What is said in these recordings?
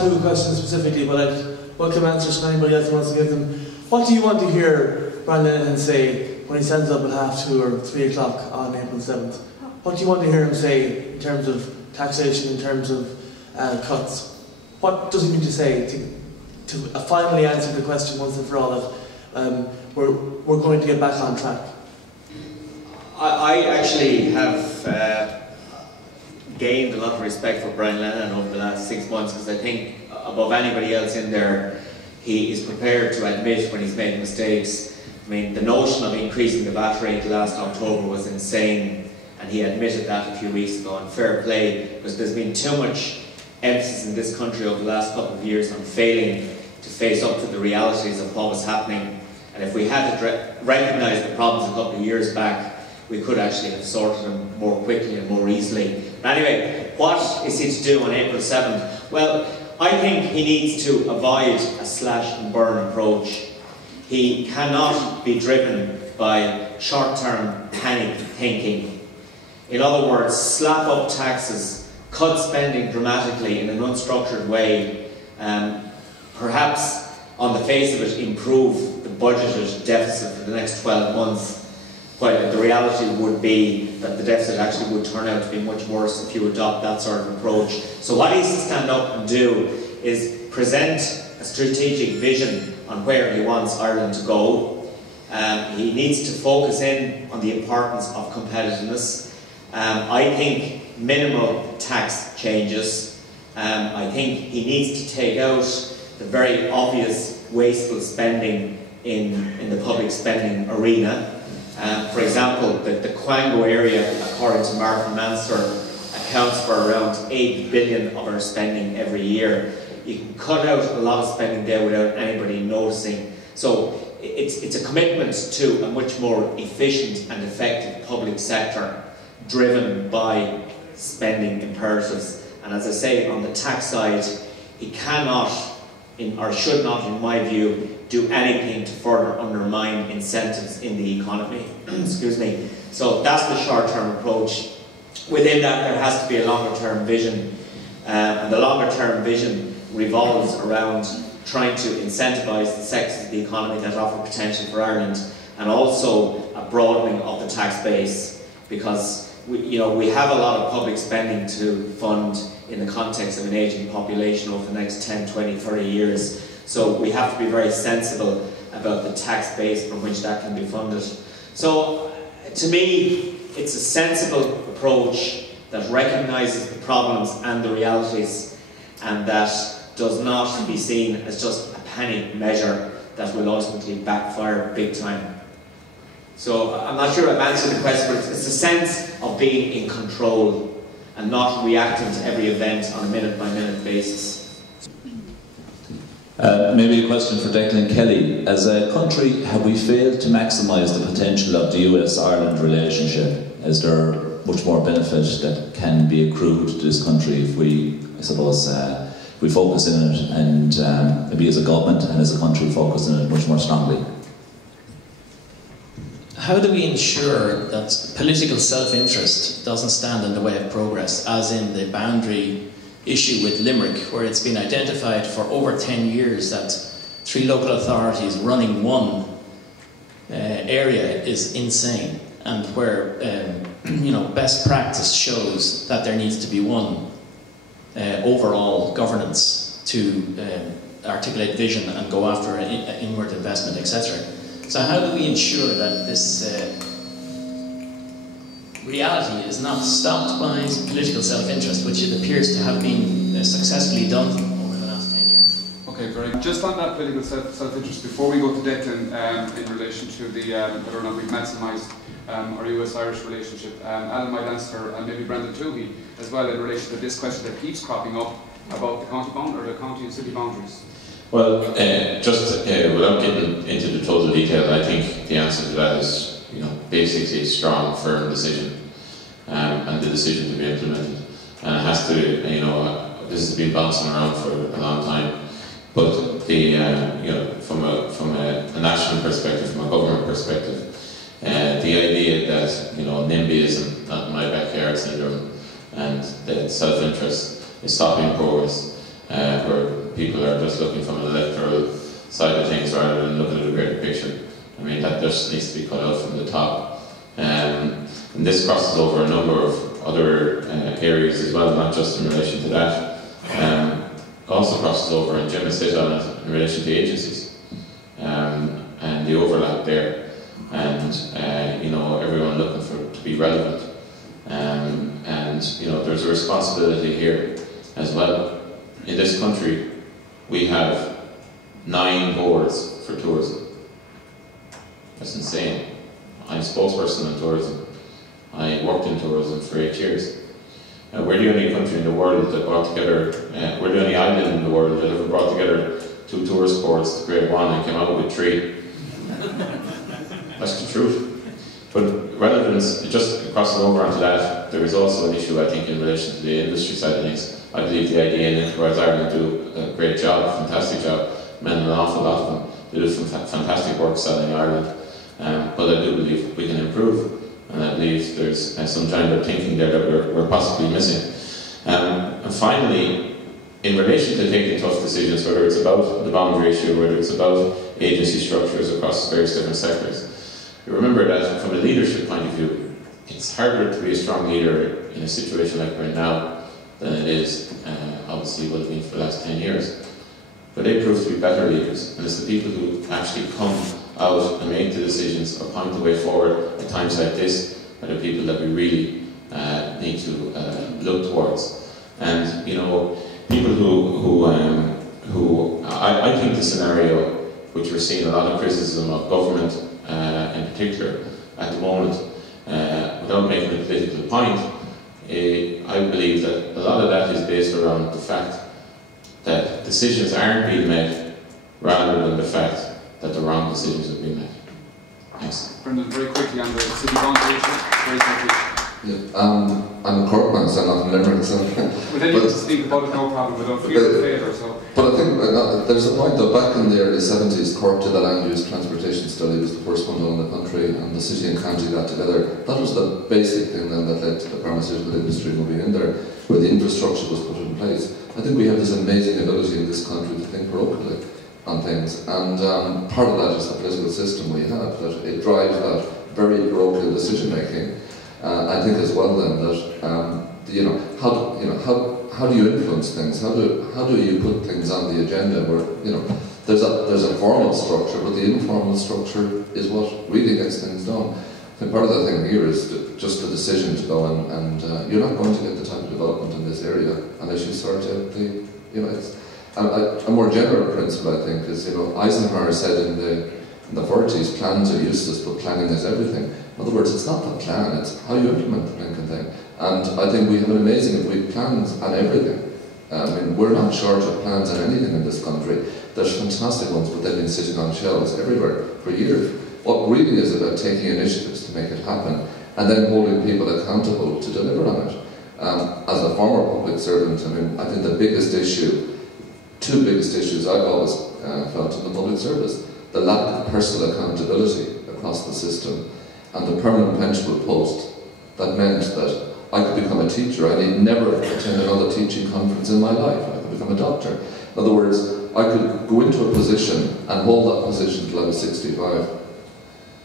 ask you a question specifically, but I welcome answers to anybody else who wants to give them. What do you want to hear Brian Lenihan say when he stands up at 2:30 or 3 o'clock on April 7th? What do you want to hear him say in terms of taxation, in terms of cuts? What does he need to say to finally answer the question once and for all that we're going to get back on track? I actually have gained a lot of respect for Brian Lenihan over the last 6 months, because I think above anybody else in there, he is prepared to admit when he's made mistakes. I mean, the notion of increasing the VAT rate last October was insane, and he admitted that a few weeks ago, and fair play, because there's been too much emphasis in this country over the last couple of years on failing to face up to the realities of what was happening. And if we had recognised the problems a couple of years back, we could actually have sorted them more quickly and more easily. But anyway, what is he to do on April 7th? Well, I think he needs to avoid a slash and burn approach. He cannot be driven by short-term panic thinking. In other words, slap up taxes, cut spending dramatically in an unstructured way, perhaps on the face of it improve the budgeted deficit for the next 12 months, while the reality would be that the deficit actually would turn out to be much worse if you adopt that sort of approach. So what he needs to stand up and do is present a strategic vision on where he wants Ireland to go. He needs to focus in on the importance of competitiveness. I think minimal tax changes. I think he needs to take out the very obvious wasteful spending in the public spending arena. For example, the Quango area, according to Martin Mansor, accounts for around 8 billion of our spending every year. You can cut out a lot of spending there without anybody noticing. So it's a commitment to a much more efficient and effective public sector driven by spending imperatives. And as I say, on the tax side, he cannot, or should not, in my view, do anything to further undermine incentives in the economy. Excuse me. So that's the short-term approach. Within that, there has to be a longer-term vision, and the longer-term vision revolves around trying to incentivise the sectors of the economy that offer potential for Ireland, and also a broadening of the tax base, because we have a lot of public spending to fund in the context of an ageing population over the next 10, 20, 30 years. So we have to be very sensible about the tax base from which that can be funded. So to me, it's a sensible approach that recognises the problems and the realities, and that does not be seen as just a penny measure that will ultimately backfire big time. So I'm not sure I've answered the question, but it's a sense of being in control and not reacting to every event on a minute-by-minute basis. Maybe a question for Declan Kelly. As a country, have we failed to maximise the potential of the US-Ireland relationship? Is there much more benefit that can be accrued to this country if we, I suppose, we focus in it, and maybe as a government and as a country focus in it much more strongly? How do we ensure that political self-interest doesn't stand in the way of progress, as in the boundary issue with Limerick, where it's been identified for over 10 years that 3 local authorities running one area is insane, and where best practice shows that there needs to be one overall governance to articulate vision and go after inward investment, etc. So how do we ensure that this reality is not stopped by political self-interest, which it appears to have been successfully done over the last 10 years? Okay, very good. Just on that political self-interest, before we go to Declan, in relation to the whether or not we've maximised our US-Irish relationship, Alan might answer, and maybe Brendan too, as well, in relation to this question that keeps cropping up about the county and city boundaries. Well, just without getting into the total detail, I think the answer to that is, basically a strong, firm decision, and the decision to be implemented. And it has to, this has been bouncing around for a long time. But the, from a national perspective, from a government perspective, the idea that NIMBYism, not in my backyard syndrome, and that self-interest is stopping progress, where people are just looking from an electoral side of things rather than looking at the greater picture. I mean, that just needs to be cut out from the top. And this crosses over a number of other areas as well, not just in relation to that. Also crosses over, and Jim has hit on it, in relation to agencies and the overlap there, and you know, everyone looking for to be relevant, and you know, there's a responsibility here as well. In this country, we have 9 boards for tourism. That's insane. I'm a spokesperson on tourism. I worked in tourism for 8 years. We're the only country in the world that brought together, we're the only island in the world that ever brought together 2 tourist boards to create one and came out with 3. That's the truth. But relevance, just crossing over onto that, there is also an issue, I think, in relation to the industry side of things. I believe the IDA and Enterprise Ireland do a great job, fantastic job, men an awful lot of them. They do some fantastic work selling Ireland, but I do believe we can improve. And I believe there's some kind of thinking there that we're possibly missing. And finally, in relation to taking tough decisions, whether it's about the boundary issue, whether it's about agency structures across various different sectors, you remember that from a leadership point of view, it's harder to be a strong leader in a situation like we're in now than it is, obviously, will have been for the last 10 years. But they prove to be better leaders, and it's the people who actually come out and make the decisions or point the way forward at times like this are the people that we really need to look towards. And you know, people who I think the scenario which we're seeing a lot of criticism of government in particular at the moment, without making a political point, I believe that a lot of that is based around the fact that decisions aren't being made rather than the fact that the wrong decisions have been made. Thanks. Brendan, very quickly on the city boundary issue, very quickly. Yeah, I'm a Corkman, so I'm not from Limerick, so... But then you can speak about it, no problem, without fear of favour, so... But I think there's a point though, back in the early 70s, Cork did a land use transportation study. It was the first one done in the country, and the city and county got together. That was the basic thing then that led to the pharmaceutical industry moving in there, where the infrastructure was put in place. I think we have this amazing ability in this country to think locally on things, and part of that is the political system we have, that it drives that very parochial decision making. I think as well then that how do you influence things? How do you put things on the agenda where there's a formal structure, but the informal structure is what really gets things done. I think part of the thing here is just the decision to go and you're not going to get the type of development in this area unless you sort out the it's. A more general principle, I think, is Eisenhower said in the 40s, plans are useless, but planning is everything. In other words, it's not the plan; it's how you implement the blinking thing. And I think we have an amazing, if we have plans on everything. I mean, we're not short of plans on anything in this country. There's fantastic ones, but they've been sitting on shelves everywhere for years. What really is about taking initiatives to make it happen, and then holding people accountable to deliver on it. As a former public servant, I mean, I think the biggest issue. 2 biggest issues I've always felt in the public service: the lack of personal accountability across the system, and the permanent benchable post that meant that I could become a teacher. I need never attend another teaching conference in my life. I could become a doctor. In other words, I could go into a position and hold that position until I was 65.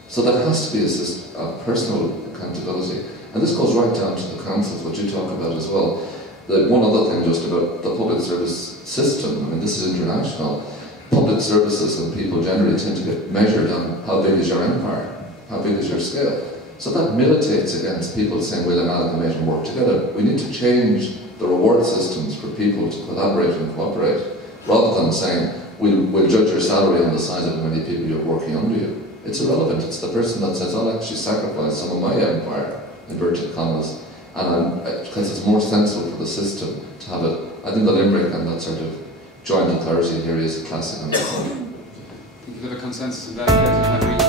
So there has to be a system of personal accountability. And this goes right down to the councils, what you talk about as well. One other thing just about the public service system, I mean, this is international. Public services and people generally tend to get measured on how big is your empire, how big is your scale. So that militates against people saying we'll amalgamate and work together. We need to change the reward systems for people to collaborate and cooperate, rather than saying we'll judge your salary on the size of how many people you're working under you. It's irrelevant. It's the person that says, I'll actually sacrifice some of my empire, inverted commas, and because it's more sensible for the system to have it. I think the Limerick and that sort of joint authority here is a classic on that one. I think you have a consensus on that.